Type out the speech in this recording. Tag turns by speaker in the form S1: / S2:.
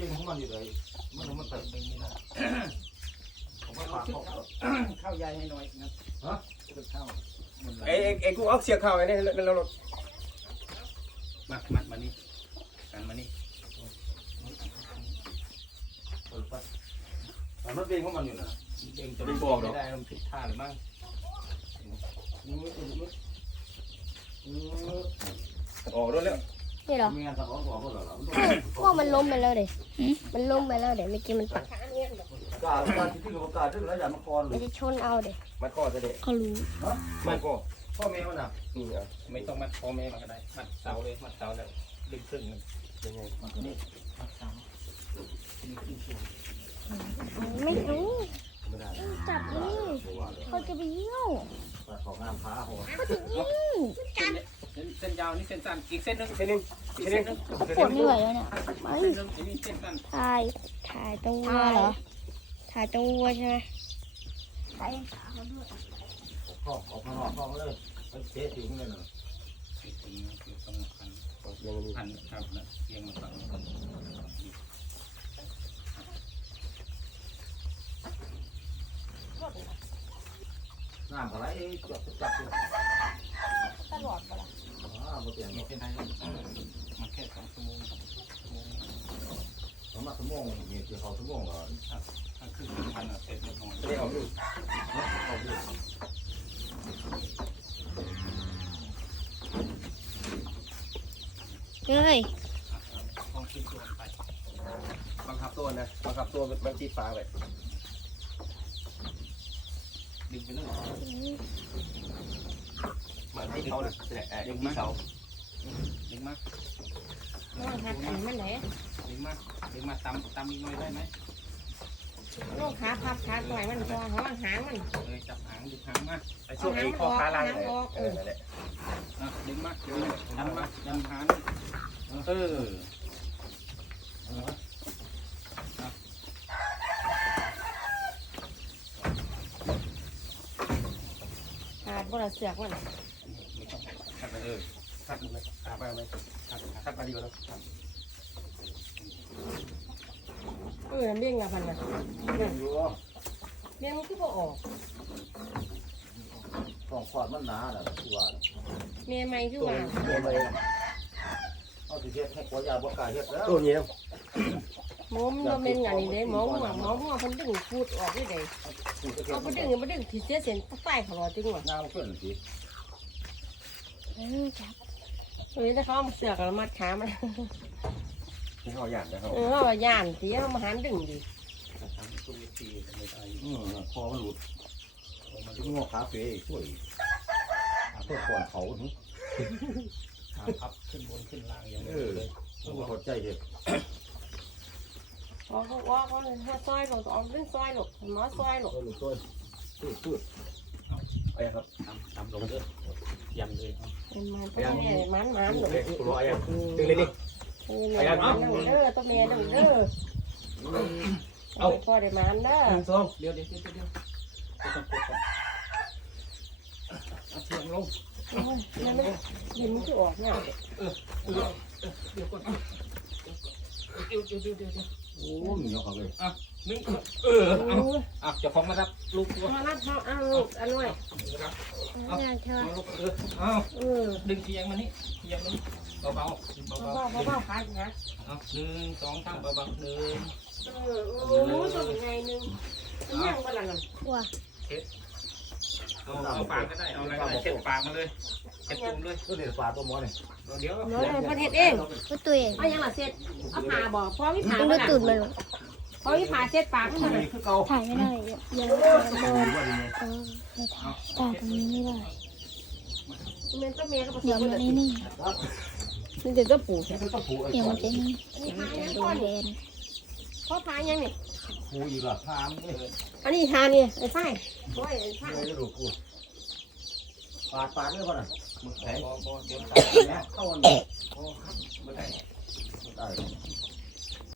S1: เป็นของมันอยู่เลยมันเติมเป็นไม่ได้ผมว่าฝาก
S2: ข้าวใหญ่ให้หน่อยนะฮะข้าว
S3: ไอ้กูเอาเสียข้าวไอ้นี่เรา
S2: มานี่กันมานี่
S1: มันเป็นของมันอยู่นะ
S2: เองจะไม่บอกได้มันผิดท่าหรือมั้ง
S3: ออกด้วยแล้ว
S4: นี่เหรอว่ามันล้มไปแล้วเด็มันล้มไปแล้วเด็เมื่อกี้มันปัก
S1: การที่กับการที่แล้วอย่ามาคอน
S4: ไม่ได้ชนเอาเด็
S3: มันก็จะเด็
S4: เขารู้
S3: มันก็
S1: พ่อแม่มันอ่ะ
S2: นี่ไม่ต้องมัดพ่อแม่มาก็ได้มัดเสาเลยมัดเสาแล้วดึงขึ้น
S3: ยังไง
S2: นี่มัดเสา
S4: ไม่รู้จับนี่เขาจะไปเยี่ยว
S1: ของงามพาหัว
S4: เขาจะยิง
S2: เส้นยาวนี่เส้นสั้นอีกเส้นนึง
S4: ปวดไม่ไหวแล้วเนี่ยไปถ่ายตรงวัวเหรอถ่ายตรงวัวใช่ไหมไปขาเขาด้วย
S1: พ่อออกมาหลอกพ่อมาเลยเจ๊ถึงเลยนะ
S2: พันครับนะเอียงมาฝั่ง
S1: น้ำอะไรจับ
S4: ตลอดไปละ
S1: มาเปลี่ยน
S2: เป็นไรมาแค่2 ชั่วโมง
S1: สมัครชั่วโมงมีคือเขาชั่วโมงเหรอ
S2: ถ้าคือพันเสร็จหมดทั้งหมด
S3: ไม่เอาดู
S4: เฮ้ย
S2: ต้องขึ้นตัวไป
S3: บังคับตัวนะบังคับตัวมันจีฟ้าไป
S2: ดึงไปเลย
S3: มาที่เขาเนี่ยดึงที่เขา
S2: ดึงมา
S4: น้องขาขันมันไหน
S2: ดึงมาตำอีกหน่อยได้ไหม
S4: น้องขาพับขาหน่อยมันพอหัวหางมัน
S2: เลยจับหางดึงหางมา
S3: ไอ้ช่วงไอ้คอขาลายเลยนั่นแหละ
S2: ดึงมาดันมาดันหาง
S4: ขาดบนเสือกมัน
S2: ไม่ต้องขัดไปขัดเลยขัดไปเลยขัดไปดีกว่าแล้ว
S4: เบี้ยงกับพันนะเบี้ยงมันคือบ่ออก
S1: ของขวดมันหนาน่ะคือว่า
S4: เมียไม่คือว่า
S1: เอาสิเฮ็ดให้หัวยาบ่กล้าเฮ็ดแล้ว
S3: ตัวนี้
S4: หมอมันเป็นอย่างนี้เลยหมอหัวคนดึงพูดออกได้ไงเอาไปดึงที่เสียเสียงใต้เขาหรอจริงวะ
S1: งามขึ้นสิ
S4: จับถ้าเขาเสือกแล้วมัดขามัน
S3: ที่เขาหยาดนะครับ
S4: ว่าย่านที่เขามาหันดึงดิ
S1: คอมันหลุดมันจะงอขาเฟ้ช่วยเพื่อก่อนเขาหนิ
S2: ขาพับขึ้นบนขึ้นล่างอย่างนี้เลย
S1: ต้องเข้าใจเห็ด
S4: เขาซอยหลบเอาเรื่องซอยหลบหมอซอยหลบ
S1: ตืด
S2: ไปครับทำลงเด้อยำเลย
S4: มันหลบ
S3: รอยังดึงเลยดิ
S4: ตัวเมียดึงเอาพอได้มันเด้อ
S2: เดี๋ยวเอาเทียมลง
S4: ยินมันจะออกเนี่ย
S2: เดี๋ยวก่อนเดี๋ยว
S1: โอ้มีเยอะเลย
S2: นี่จะฟ้องมารับลูกตัว
S4: มารับเอาลูกอันด้วย
S2: ดึงเทียงมานี่เทียงมานี่เบา
S4: ขาดนะ
S2: 1 2 3เบาๆ1
S4: ตัวไงนึงยังก็หลังว้า
S2: เอาปากก็ได้เอาอะไรก็ได้เช็ดปากมาเลยเช็ดตุ่มเลย
S1: ก็เดี๋ยวปลาตัวมอเนี่ย
S2: เดี๋ยว
S4: ประเทศเองก็ตัวเองเอายังหล่ะเช็ดเอาผ่าบอกพอวิผ่าไม่ตื่นเลยพอวิผ่าเช็ดปากมันเลยถ่ายไม่ได้ยังโดนตาตรงนี้ไม่ได้เมียก็เมียก็เดี๋ยวมันนี่มันจะต้องปูเดี๋ยวมันจะนี่โดนแดนพ่อพายังนี่
S1: ปูอีกเหรอพามนี่
S4: อันนี้ทานนี่ไอ้ไฟโอ้ยไอ้ไฟ
S1: ไม่รู้ปูปาดเลยป่ะน่ะ
S2: มึงแข็งเดี๋ยว
S1: เข้าอันไม่ได้